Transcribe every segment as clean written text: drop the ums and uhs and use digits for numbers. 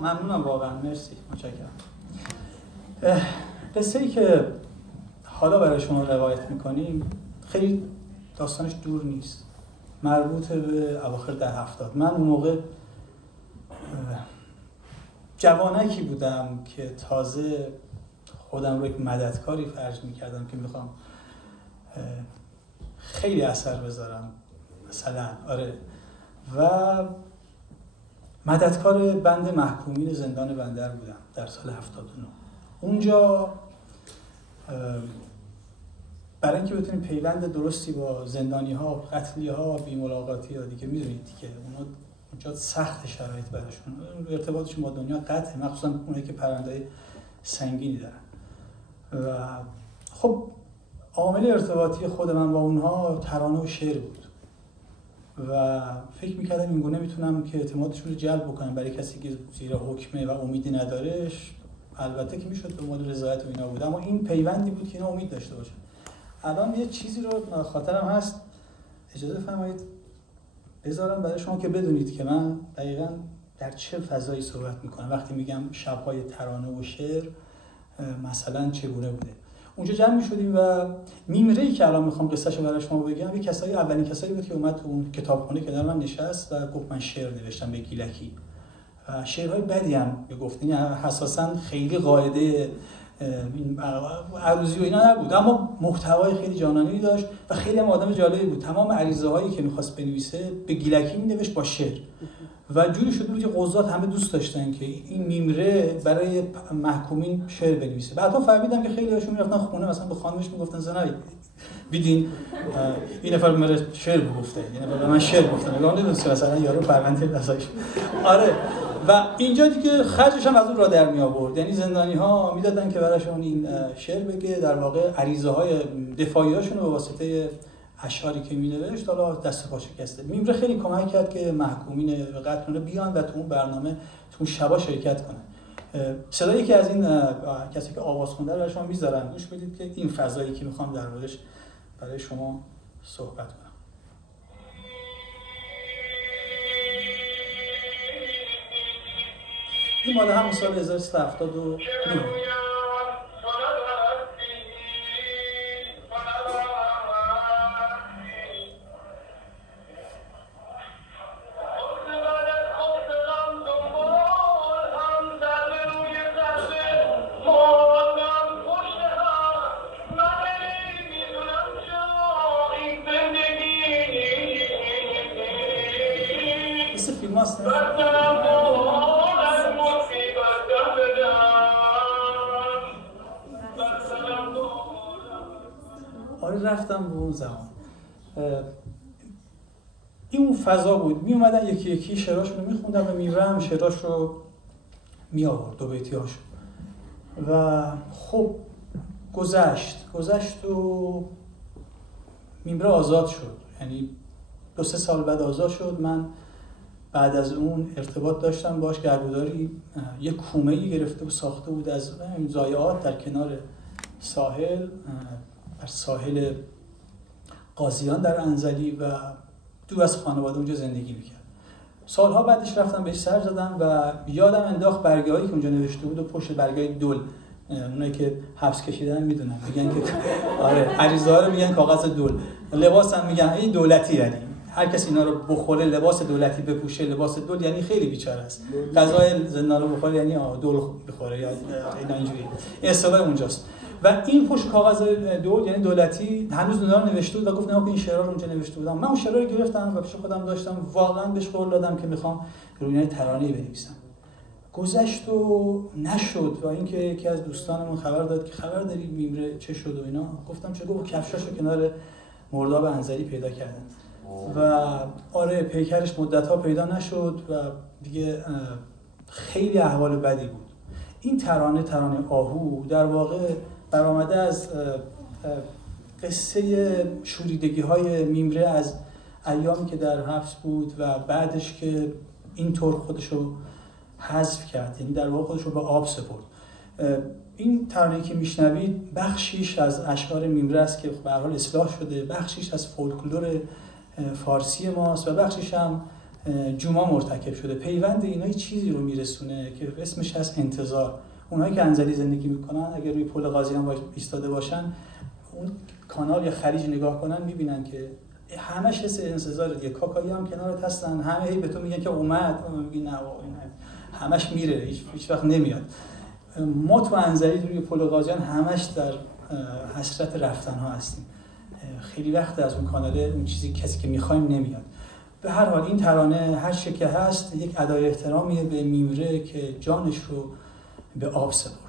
ممنونم واقعا، مرسی، متشکرم. قصه‌ای که حالا برای شما روایت می‌کنیم خیلی داستانش دور نیست، مربوط به اواخر دهه 70. من اون موقع جوانکی بودم که تازه خودم رو یک مددکاری فرض می‌کردم که می‌خوام خیلی اثر بذارم مثلا، آره، و مددکار بند محکومین زندان بندر بودم در سال 79. اونجا برای اینکه بتونیم پیوند درستی با زندانی‌ها، قتلی‌ها، بی‌ملاقاتی‌ها، دیگه می‌دونید که اونا اونجا سخت شرایط براشون، ارتباطشون با دنیا قطعه، مخصوصا اونایی که پرونده‌های سنگینی دارن. و خب عامل ارتباطی خود من با اونها ترانه و شعر بود و فکر می‌کردم این گونه میتونم که اعتمادشون رو جلب بکنم برای کسی که زیر حکمه و امیدی ندارش. البته که میشد به مورد رضایت و اینا بود، اما این پیوندی بود که اینا امید داشته باشن. الان یه چیزی رو خاطرم هست، اجازه فرمایید بذارم برای شما که بدونید که من دقیقاً در چه فضایی صحبت میکنم وقتی میگم شب‌های ترانه و شعر مثلا چگونه بوده. اونجا جمع میشدیم و میمره‌ای که الان میخوام قصه‌شو برای شما بگم، یه کسایی اولین کسایی بود که اومد تو اون کتابخونه که در من نشست و گفت من شعر نوشتم به گیلکی. شعرهای بدی هم گفت، یعنی حساساً خیلی قاعده این عروضی و اینا نبود، اما محتوای خیلی جانانه‌ای داشت و خیلی هم آدم جالبی بود. تمام عریضه‌هایی که می‌خواست بنویسه به گیلکی می‌نوشت با شعر و جوری شده بود که قضات همه دوست داشتن که این میمره برای محکومین شعر بنویسه. بعدا فهمیدم که خیلی هاشون می‌رفتن خونه، مثلا به خانمش میگفتن زنایی بیدین این نفر میره شعر گفته، یعنی به من شعر گفتن، نگاه نمی‌دونست مثلا یارو پرونده نزایش. آره، و اینجا دیگه خرجش هم از اون را در می آورد، یعنی زندانی‌ها میدادن که براشون این شعر بگه، در واقع عریضه‌های دفاعی‌هاشون رو به واسطه اشعاری که می‌نوشت حالا دست پا شکسته. میمره خیلی کمک کرد که محکومین به قتل رو بیان و تو اون برنامه تو اون شبا شرکت کنن. صدایی که از این کسی که آواز خونده رو برای شما می‌ذارم، گوش بدید که این فضایی که می‌خوام در موردش برای شما صحبت کنم. این مال همون سال 1379. مثل فیلم هست نه؟ آره رفتم به اون زمان. این اون فضا بود، می اومدن یکی یکی شعراشون رو میخوندن و میرم شعراش رو می آورد، دو بیتیاشو. و خب گذشت و میمره آزاد شد، یعنی 2-3 سال بعد آزاد شد. من بعد از اون ارتباط داشتم باش، گربوداری یک کومه‌ای گرفته و ساخته بود از ضایعات در کنار ساحل، در ساحل قاضیان در انزلی و دور از خانواده اونجا زندگی میکرد. سالها بعدش رفتم بهش سر زدم و یادم انداخت برگه‌هایی که اونجا نوشته بود و پشت برگه‌های دل، اونایی که حبس کشیدن میدونن، میگن که آره عریضه‌ها رو میگن کاغذ دل، لباس هم میگن این دولتی، یعنی هر کسی اینا رو بخوره لباس دولتی بپوشه، لباس دل، یعنی خیلی بیچاره است. غذای زندان رو بخوره یعنی دل بخوره یا اینا، اینجوری اصطلاح اونجاست. و این پشت کاغذ دول یعنی دولتی هنوز اونا رو نوشته بود و گفت نه این شعرها رو اونجا نوشته بودم. من اون شعرها رو گرفتم و پیش خودم داشتم، واقعا بهش قول دادم که میخوام روی ترانه‌ای بنویسم. گذشت و نشد و اینکه یکی از دوستانمون خبر داد که خبر داری میمره چه شد و اینا. گفتم چه؟ گفت کفشاشو کنار مرداب انزلی پیدا کردن و آره پیکرش مدت‌ها پیدا نشد و دیگه خیلی احوال بدی بود. این ترانه آهو در واقع برآمده از قصه شوریدگی‌های میمره از ایامی که در حبس بود و بعدش که اینطور خودشو حذف کرد، یعنی در واقع خودشو به آب سپرد. این ترانه‌ای که میشنوید بخشیش از اشعار میمره است که به هر حال اصلاح شده، بخشیش از فولکلور فارسی ماست و بخشیش هم جوما مرتکب شده. پیوند اینا چیزی رو میرسونه که اسمش هست انتظار. اونایی که انزلی زندگی میکنن اگر روی پل قاضیان ایستاده باشن، اون کانال یا خلیج نگاه کنن، میبینن که همش حس انتظار دیگه. کاکایی هم کنارت هستن، همه هی به تو میگن که اومد، میگی نه همش میره، هیچ وقت نمیاد. ما تو انزلی روی پل قاضیان همش در حسرت رفتن ها هستیم. خیلی وقت از اون کانال اون چیزی کسی که میخوایم نمیاد. به هر حال این ترانه هر چه که هست یک ادای احترامیه به میمره که جانش رو به آب سپرد.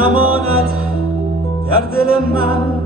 نماند در دل من